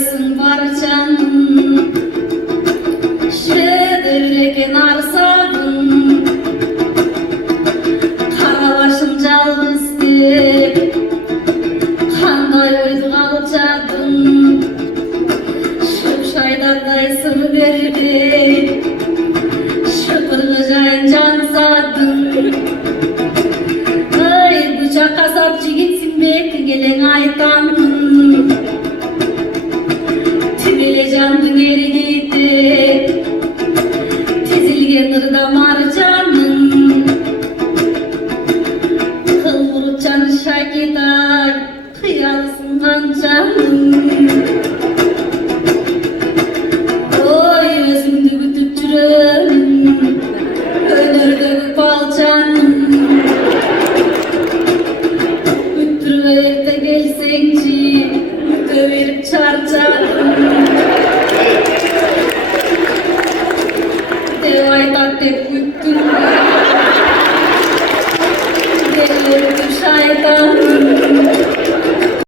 Kandayısın barcanım, şedevleken arsadın, kara başım calgız dep, kanday oydu kalçadın, şöp şaydanday sır verdi, şıpırgı jayın can sadın. Ay bıçak kasapçı gitsin bekti gelen aytanın, tibele candın eri gitti, tizilgen ırda marcanın, kıl vurupçan şakitay, kıyalısın kancanın. Oy özümdü kütüp жүрөм, önürdü balcanın, üttürüp erте gelseңчи, ütte berip çarçadın. Dep aytat dep күттүңбү, деле шайтан.